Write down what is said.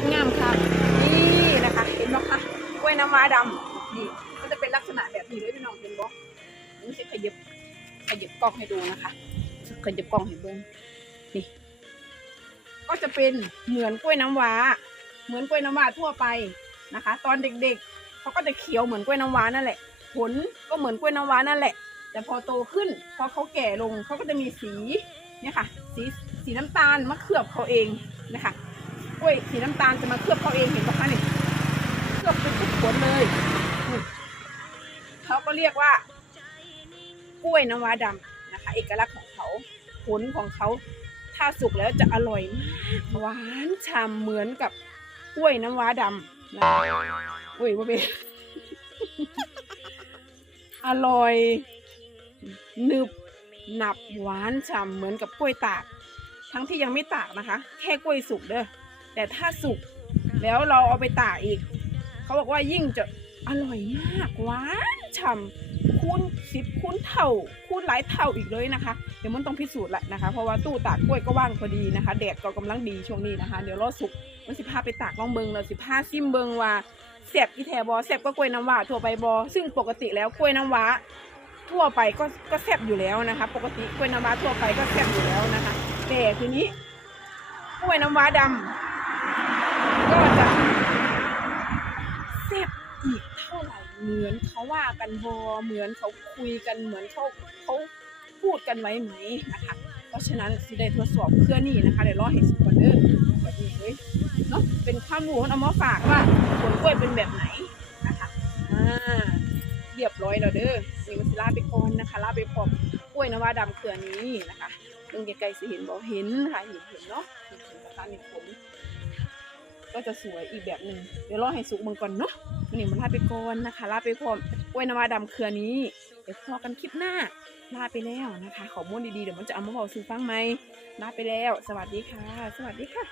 ดงามค่ะ นี่นะคะ เห็นไหมคะกล้วยน้ำว้าดำนี่ก็จะเป็นลักษณะแบบนี้เลยพี่น้องเห็นบ่นี่สิขยับขยับกล้องให้ดูนะคะขยับกล้องให้เบิ่งนี่ ก็จะเป็นเหมือนกล้วยน้ำว้า เหมือนกล้วยน้ำว้าทั่วไปนะคะ ตอนเด็กๆเขาก็จะเขียวเหมือนกล้วยน้ำว้านั่นแหละ ผลก็เหมือนกล้วยน้ำว้านั่นแหละ แต่พอโตขึ้น พอเขาแก่ลงเขาก็จะมีสีเนี่ยค่ะ สีสีน้ำตาลมาเคลือบเขาเองนะคะ ล้วยสีน้ำตาลจะมาเคลือบเขาเองเห็นปะคะนี่เคลือบเป็นทุกผลเลยเขาก็เรียกว่ากล้วยน้ำว้าดำนะคะ เอกลักษณ์ของเขาผลของเขาถ้าสุกแล้วจะอร่อยมากหวานฉ่ำเหมือนกับกล้วยน้ำว้าดำนะอุ้ยว่าเป็นอร่อยหนึบหนับหวานฉ่ำเหมือนกับกล้วยตาก ทั้งที่ยังไม่ตากนะคะ แค่กล้วยสุกเด้อ แต่ถ้าสุกแล้วเราเอาไปตากอีก เขาบอกว่ายิ่งจะอร่อยมากหวานฉ่ำคูณสิบคูณเท่าคูณหลายเท่าอีกเลยนะคะ เดี๋ยวมันต้องพิสูจน์แหละนะคะ เพราะว่าตู้ตากกล้วยก็ว่างพอดีนะคะ แดดก็กำลังดีช่วงนี้นะคะ เดี๋ยวรอสุกมันสิพาไปตากลองเบิงเลยสิพาซิมเบิงว่าแสบอีแทบอแสบก็กล้วยน้ำว้าทั่วไปบอซึ่งปกติแล้วกล้วยน้ำว้าทั่วไปก็ก็แซ่บอยู่แล้วนะคะ ปกติกล้วยน้ำว้าทั่วไปก็แซ่บอยู่แล้วนะคะ แต่ทีนี้กล้วยน้ำว้าดำก็จะแซ่บอีก เหร่เหมือนเขาว่ากันบอเหมือนเขาคุยกันเหมือนเขาเขาพูดกันไว้ไหมนะคะ เพราะฉะนั้นสิได้ทดสอบเครื่อนี้นะคะเดี๋ยวรอให้สุกก่อนเด้อแบบนี้เลยเนาะเป็นความรู้เอามาฝากว่าผลกล้วยเป็นแบบไหนนะคะอ่าเรียบร้อยแล้วเด้อนี่มันสิลาไปก่อนนะคะลาไปพร้อมกล้วยนวาดำเครือนี้นะคะตรงไกลๆสิเห็นบ่เห็นค่ะเห็นเห็นเนาะเห็นเห็นนะคะนี่ผม ก็จะสวยอีกแบบหนึ่งเดี๋ยวรอให้สุกมึงก่อนเนาะนี่มันลาไปก่อนนะคะลาไปพร้อมกล้วยนวาดำเครือนี้ เดี๋ยวพอกันคลิปหน้าลาไปแล้วนะคะขอมูลดีๆเดี๋ยวมันจะเอามาบอกสู่ฟังไหมลาไปแล้ว สวัสดีค่ะ สวัสดีค่ะ